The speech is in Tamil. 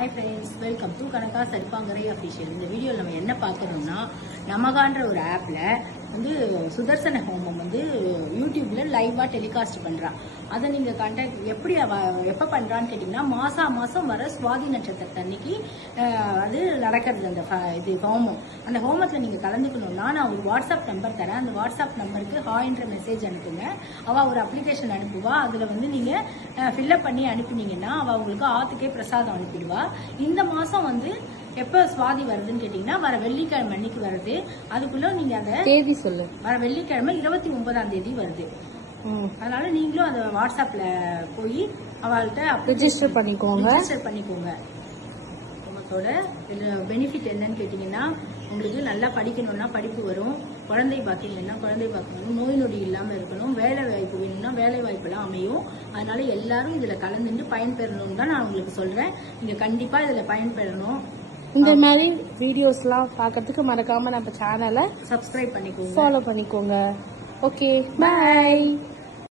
Hi friends, welcome to Kanaka சரிப்பாங்கரை அஃபிஷியல். இந்த வீடியோவில் நம்ம என்ன பார்க்கணும்னா, நமகான்ற ஒரு ஆப்பில் வந்து சுதர்சன ஹோமம் வந்து யூடியூப்ல லைவாக டெலிகாஸ்ட் பண்ணுறான். அதை நீங்கள் கான்டாக்ட் எப்படி எப்போ பண்ணுறான்னு கேட்டிங்கன்னா, மாதம் வர சுவாதி நட்சத்திரத்தை அன்னைக்கு அது நடக்கிறது. அந்த இது ஹோமம், அந்த ஹோமத்தில் நீங்கள் கலந்துக்கணும்னா நான் ஒரு வாட்ஸ்அப் நம்பர் தரேன். அந்த வாட்ஸ்அப் நம்பருக்கு ஹாய்ன்ற மெசேஜ் அனுப்புங்க. அவள் ஒரு அப்ளிகேஷன் அனுப்புவா. அதில் வந்து நீங்கள் ஃபில்அப் பண்ணி அனுப்பினீங்கன்னா அவள் உங்களுக்கு ஆற்றுக்கே பிரசாதம் அனுப்பிடுவா. இந்த மாதம் வந்து எப்போ சுவாதி வருதுன்னு கேட்டிங்கன்னா, வர வெள்ளிக்கிழமை அன்னைக்கு வருது. அதுக்குள்ள நீங்க அந்த தேதி சொல்லு. வர வெள்ளிக்கிழமை 29ஆம் தேதி வருது. அதனால நீங்களும் அதை வாட்ஸ்அப்ல போய் அவள்கிட்ட ரெஜிஸ்டர் பண்ணிக்கோங்க. உங்களோட பெனிஃபிட் என்னன்னு கேட்டிங்கன்னா, உங்களுக்கு நல்லா படிக்கணும்னா படிப்பு வரும், குழந்தை பாக்கியம்னா குழந்தை பாக்கியம், நோய் நொடி இல்லாமல் இருக்கணும், வேலை வாய்ப்பு வேணும்னா வேலை வாய்ப்பெல்லாம் அமையும். அதனால எல்லாரும் இதில் கலந்துட்டு பயன்பெறணும்னு தான் நான் உங்களுக்கு சொல்கிறேன். நீங்கள் கண்டிப்பாக இதில் பயன்பெறணும். இந்த மாதிரி வீடியோஸ்லாம் பார்க்கறதுக்கு மறக்காம நம்ம சேனலை சப்ஸ்கிரைப் பண்ணிக்கோங்க, ஃபாலோ பண்ணிக்கோங்க. Okay, by.